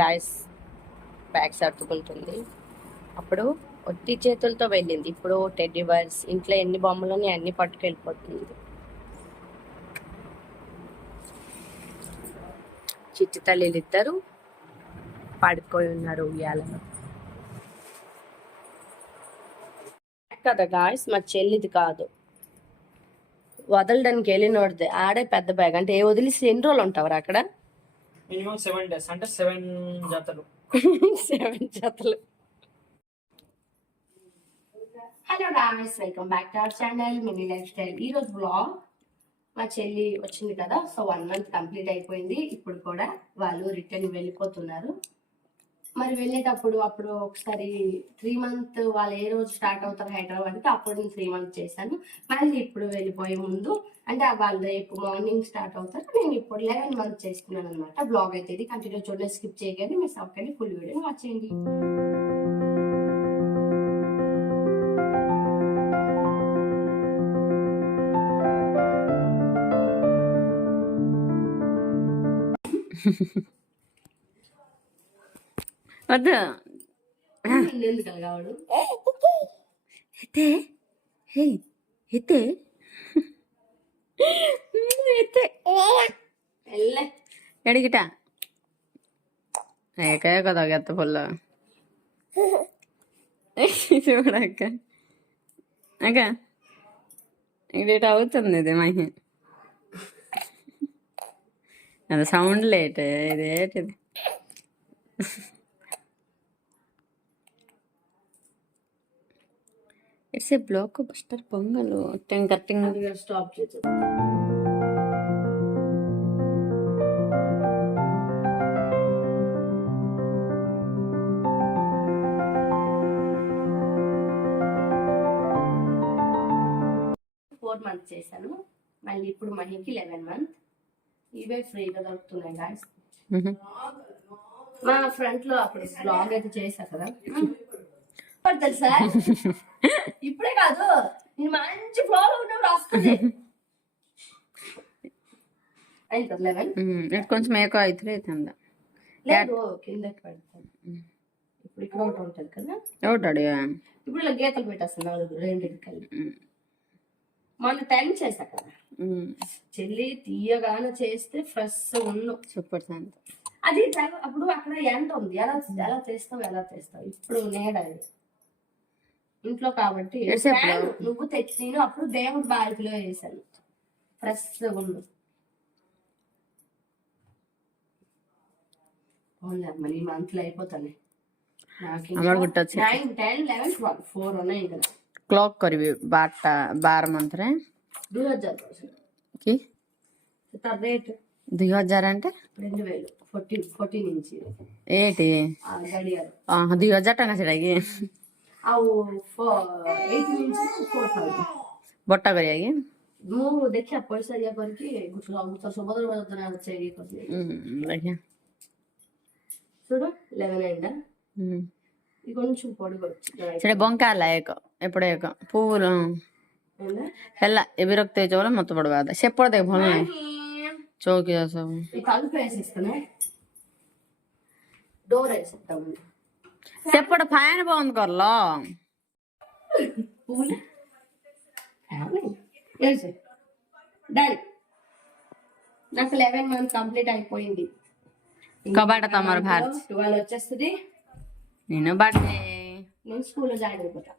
Guys bag సర్దుకుంటుంది. అప్పుడు ఒట్టి చేతులతో వెళ్ళింది, ఇప్పుడు టెడ్డీ బర్స్, ఇంట్లో ఎన్ని బొమ్మలని అన్ని పట్టుకెళ్ళిపోతుంది. చిట్టి తల్లిలు ఇద్దరు పడుకొని ఉన్నారు ఉయ్యాలలో కదా గాయస్. మా చెల్లిది కాదు, వదలడానికి వెళ్ళినోడిది. ఆడే పెద్ద బ్యాగ్. అంటే ఏ వదిలేసి ఎన్ని రోజులు ఉంటారు అక్కడ? మినిమం 7 days, అంటే 7 జతలు. 7 జతలు. Hello guys, welcome back to our channel mini life style. ఈ రోజు బ్లాగ్ మా చెల్లి వచ్చింది కదా, సో 1 month కంప్లీట్ అయిపోయింది. ఇప్పుడు కూడా వాళ్ళు రిటర్న్ వెళ్ళిపోతున్నారు. మరి వెళ్ళేటప్పుడు అప్పుడు ఒకసారి 3 month వాళ్ళు ఏ రోజు స్టార్ట్ అవుతారు హైదరాబాద్కి, అప్పుడు నేను 3 months చేశాను. మళ్ళీ ఇప్పుడు వెళ్ళిపోయే ముందు అంటే వాళ్ళు రేపు మార్నింగ్ స్టార్ట్ అవుతారు, నేను ఇప్పుడు 11 months చేస్తున్నాను అనమాట. బ్లాగ్ అయితే ఇది కంటిన్యూ చూడండి, స్కిప్ చేయగానే మీరు సబ్స్క్రైబ్ ఫుల్ వీడియో వాచ్ చేయండి. వద్దు ఎందుకు కావడు ఎత్తే హే ఎత్తే ఎత్తే వెళ్ళే ఎడిగిట ఏకే కదా ఎత్త పుల్ల చూడక్క అక్క ఇదేట అవుతుంది. ఇది మహి అది సౌండ్ లేట్. ఇదేటిది it's a blockbuster Pongal correcting stop చేసి months చేశాను. మళ్ళీ ఇప్పుడు మహికి 11 months. ఇవే ఫ్రీగా దొరుకుతున్నాయి గాయస్. మా ఫ్రంట్ లో అప్పుడు బ్లాగ్ అయితే చేశా కదా తెలుసా, ఇప్పుడే కాదు నేను మంచి ఫ్లో లో ఉన్నప్పుడు వస్తుంది. అయింది కదా 11. కొంచెం ఎక్కువ అవుతుంది లేదు కిందకి పెడతాను. ఇప్పుడు ఇక్కడ ఒకటి ఉంటుంది కదా, ఒకటాడు ఇప్పుడు ఇలా గీతలు పెట్టేస్తాను 2 కలిపి. మొన్న 10 చేశా కదా చెల్లి, తీయగానే చేస్తే ఫ్రెష్ ఉన్ను సూపర్. అది అప్పుడు అక్కడ ఎండ ఉంది, ఎలా చేస్తావు ఇప్పుడు నేడ ఇంట్లో కాబట్టి నువ్వు తెచ్చి నేను అప్పుడు దేవుడి బాల్కలో వేసాను. ఫ్రెష్ ఉన్ను మరి ఈ మంత్లో అయిపోతాయి నాకు. 9, 10, 11, 12 4 ఉన్నాయి కదా. क्लॉक करी 12 मंथ रे 2000 की రేట్ 2000 అంటే 2014 నుంచి ఏటి గడియారు 2000 టଙ୍କା ସେଟାକି ଆଉ 8 నుంచి 4000 ବଟା କରିବାକୁ ମୁଁ ଦେଖିଆ ପଇସା ଇଏ କରିକି ସୁଭଦ୍ର ଯୋଜନା ଅଛି ଇଏ କରିକି ଦେଖିଆ చూడు 11 అయిందా. కొంచెం పొడిగా ସେଟା ବଙ୍କା ହେଲା ଏପଟେ ଏକ ପୁରା ହେଲା ଏବେ ରକ୍ତ ହେଇଛ ବୋଲେ ମତେ ପଡବା ସେପଟେ ଦେଖ ଭଲ ନାହିଁ ଚୌକି ସବୁ ସେପଟେ ଫ୍ୟାନ୍ ବନ୍ଦ କରଲ. నాకు 11 months కంప్లీట్ అయిపోయింది. కబాట తమర భారత్ 12 వచ్చేస్తుంది. నేను బర్త్డే నేను స్కూల్లో జాయిన్ అయిపోతా.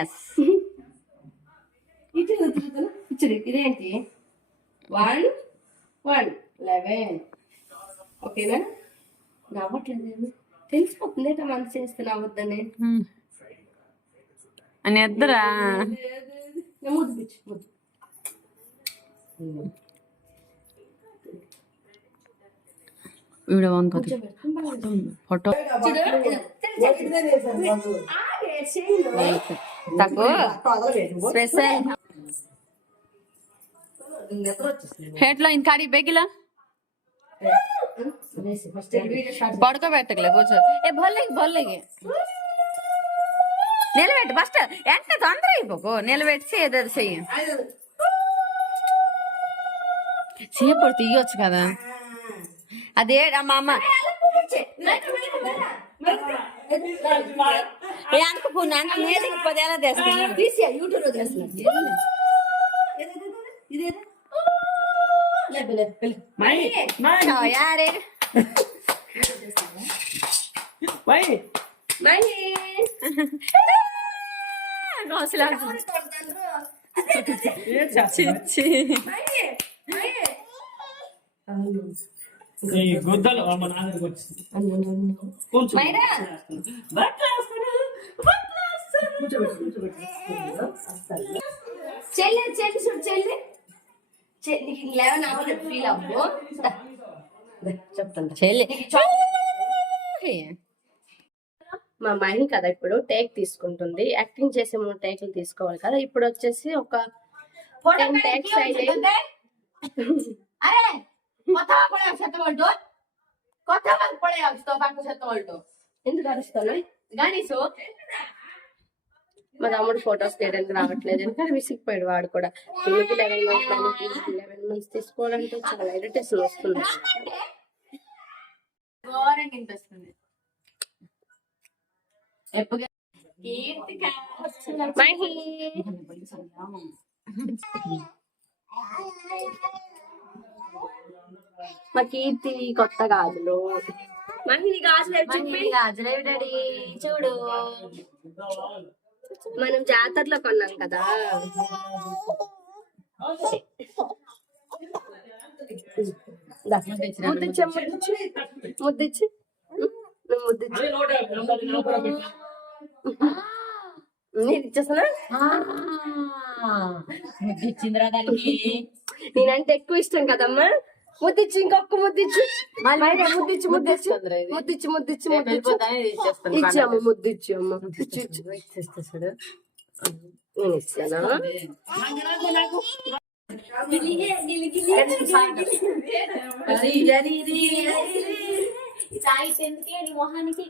ఎస్ ఇచ్చుడు ఇదేంటి 1, 11 ఓకేనా. నవ్వట్లేదు, తెలిసిపోతుంది ఏంటో మంచి చేస్తే నవ్వద్దని. అని ఎద్దరా ముద్దు పిచ్చి ముద్దు వీడియో ఆన్ कर फोटो ताको स्पेशल हेडलाइन काढी बेगिला పడుకోబెట్టగలే కూర్చో. ఏ భల్లే నిలబెట్టు ఫస్ట్. ఎంత తొందర అయిపోకు, నిలబెట్టి ఏదో చెయ్యి. సేపడు తీయొచ్చు కదా. అదే మా అమ్మ ఏ అనుకుపోను అంత నేర్చుకుపోతే ఎలా తెస్తాను తీసి యూట్యూబ్ లో చేస్తున్నారు యారే గుద్దలు మా నాన్నకి వచ్చింది కొంచెం చెల్లి చెల్లి చూడు చెల్లి నీకు 11 అవ్వలేదు ఫీల్ అవ్వు చెప్తాను చెల్లి మా మైండ్ కదా ఇప్పుడు టేక్ తీసుకుంటుంది యాక్టింగ్ చేసే ముందు టేక్లు తీసుకోవాలి కదా ఇప్పుడు వచ్చేసి ఒక 10 టేక్స్ అయినాయి ఎందుకు అరుస్తాను గానీసు మా తమ్ముడు ఫొటోస్ తీయడానికి రావట్లేదు ఎందుకంటే విసిగిపోయాడు వాడు కూడా పిల్లకి 11 months తీసుకోవాలంటే చాలా ఇరిటేషన్ వస్తుంది ఘోరంగా ఇంట్రెస్తుంది ఎప్పుడు మా కీర్తి కొత్త గాజులు మహిళ గాజులు డాడీ చూడు మనం జాతరలో కొన్నాం కదా ముద్దిచ్చి ముద్దిచ్చి నేను ఇచ్చేసానా ముద్దిచ్చిందిరా దానికి నేనంటే ఎక్కువ ఇష్టం కదమ్మా ముద్దిచ్చి ఇంకొక ముద్దిచ్చి ముద్దిచ్చి ముద్దిచ్చి ముద్దిచ్చి ముద్దిచ్చి ముద్దిచ్చి ఇచ్చాము ముద్దిచ్చి అమ్మ చూడు నేను ఇచ్చానా మొహానికి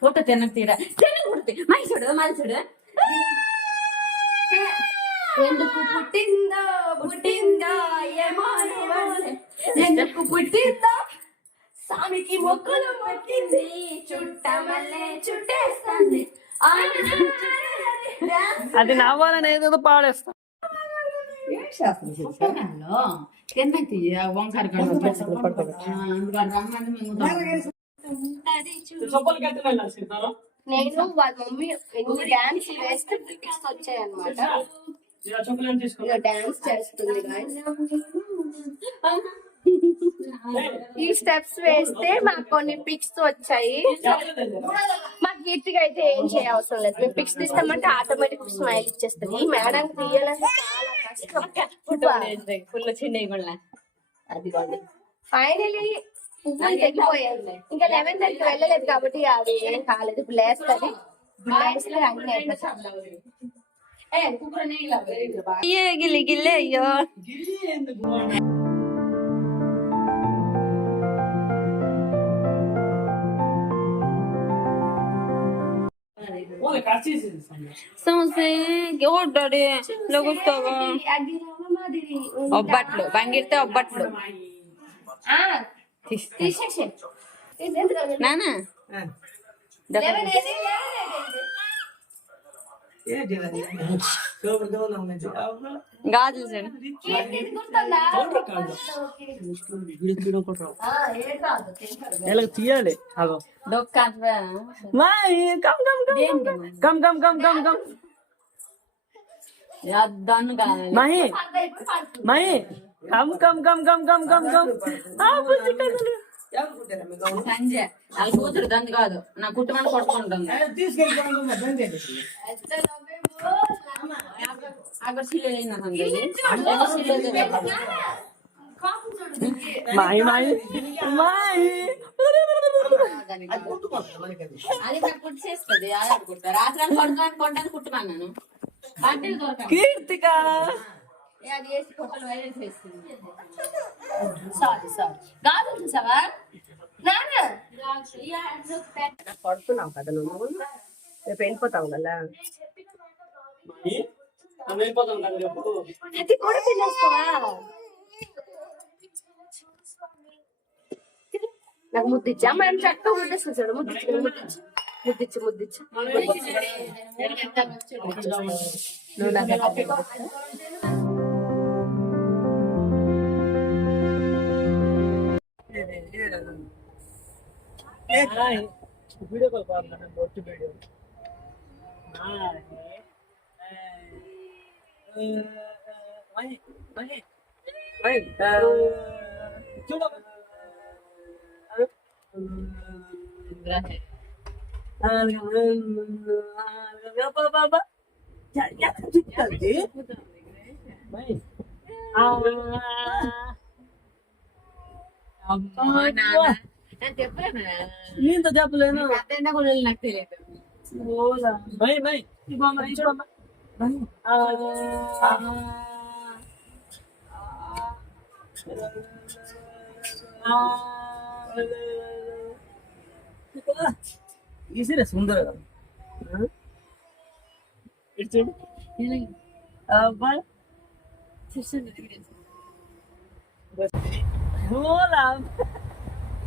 ఫోటో తినకు తీరా తినకూడదు మైసూడు మలసుడు ఎందుకు పుట్టిందో పుట్టిందో ఏమో ఎందుకు పుట్టిందో స్వామికి మొక్కులు పట్టింది చుట్టమల్లే చుట్టేస్తుంది అది నవ్వాలని ఏదో పాడేస్తా వంకాయ నేను వాళ్ళ మమ్మీ ఎన్ని డాన్స్ వేస్తే పిక్స్ వచ్చాయి అనమాట ఇక డాన్స్ చేస్తుంది guys. ఈ స్టెప్స్ వేస్తే మాకు కొన్ని పిక్స్ వచ్చాయి మా కీర్తిగా అయితే ఏం చేయవసరం లేదు మేము పిక్స్ తీస్తామంటే ఆటోమేటిక్ స్మైల్ ఇచ్చేస్తుంది ఈ మేడం తీయాలంటే చాలా కష్టం ఫుల్ చిన్న అదిగోండి ఫైనలీ పువ్వులు తగ్గిపోయాయి ఇంకా 11 దగ్గరికి వెళ్ళలేదు కాబట్టి అది ఏం కాలేదు ఇప్పుడు లేస్తుంది ఇప్పుడు అన్ని గిల్లి గిల్లే అయ్యో సమోసే డాడీ లగుస్తావా ఒబ్బట్లు బంగిడితే ఒబ్బట్లు నానా గాజులు తీయాలి దన్ను కాదు Mahi Mahi come come come come come come come Sanjay వాళ్ళ కూతురు దంది కాదు నా కుటుంబాన్ని కొట్టుకుంటుంది అక్కడ సిల్లే మాయి మాయి మాయి అది నాకు కుట్టేస్తుంది అది అనుకుంటా రాత్రి కొట్టడానికి కుట్టున్నాను నేను అంటే కీర్తిక అది వేసి కొట్టలు వైరస్ వేస్తుంది సారీ గాజులు చూసావా నాన్న పడుతున్నావు కదా నువ్వు రేపు వెళ్ళిపోతావు కదా వెళ్ళిపోతాం కదా రేపు అది కూడా తినేస్తావా నాకు ముద్దిచ్చా మనం చక్కగా ముద్దిస్తా చూడు ముద్దిచ్చు నువ్వు నాకు వీడియో కాల్ కావాలి బొట్టు వీడియో చూడ నీతో చెప్పలేను నాకు తెలియదు ఈసీరే సుందర చూడు అబ్బాయి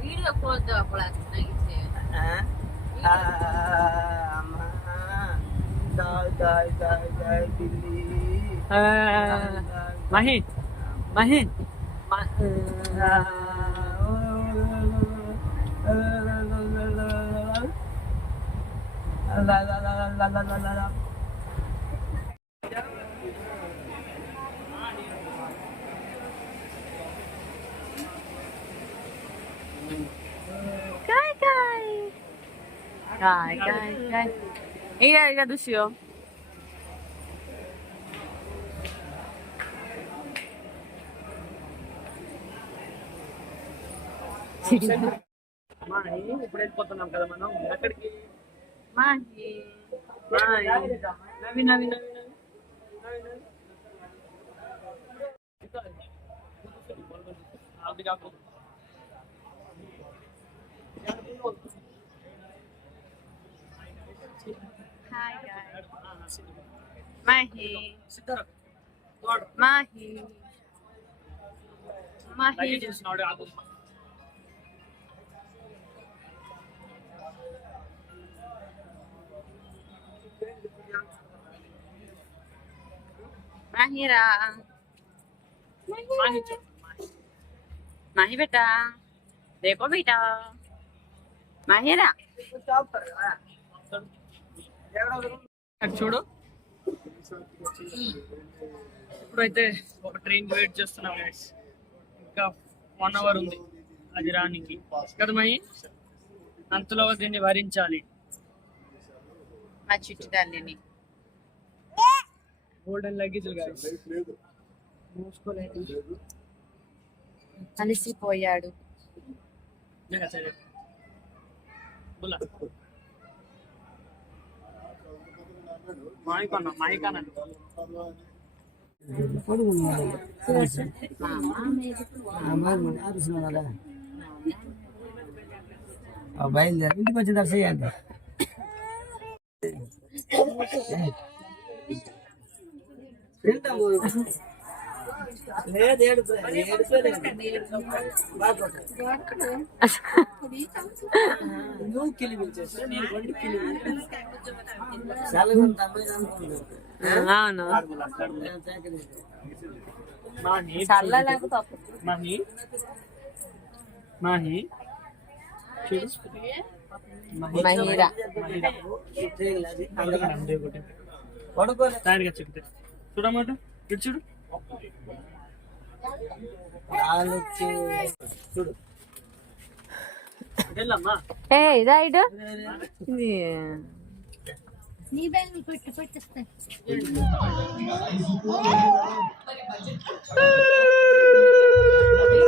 వీడియో పోద్దు అప్పుడు మహి మహి ఇక దుష్యో ఇప్పుడు వెళ్ళిపోతున్నాం కదా మనం ఎక్కడికి మాహి నవి నవి నవి hi guys Mahi Mahi Mahi Mahira. Mahi beta. देखो बेटा. Mahira. చూడు ఇప్పుడైతే ఒక ట్రైన్ వెయిట్ చేస్తున్నాం గైస్ ఇంకా 1 అవర్ ఉంది అది రానికి కదా మహి అంతలో దీన్ని భరించాలి మా చుట్టూ దాన్ని గోల్డెన్ లగేజ్ గైస్ అలసిపోయాడు బులా మాయికన్నా బయలుదేరి ఇంటికి వచ్చిన తర్వాత చేయండి లేదు నువ్వు కిలి పిలిచేస్తా నేను 2 కిలి అవును మాహి మహిరా తయారుగా చెప్తే చూడమాట ఇటు చూడు చూడు వెళ్ళమ్మా ఏ ఇదా ఇటు నీ బ్యాగ్ పెట్టేస్తాయి అవుతుంది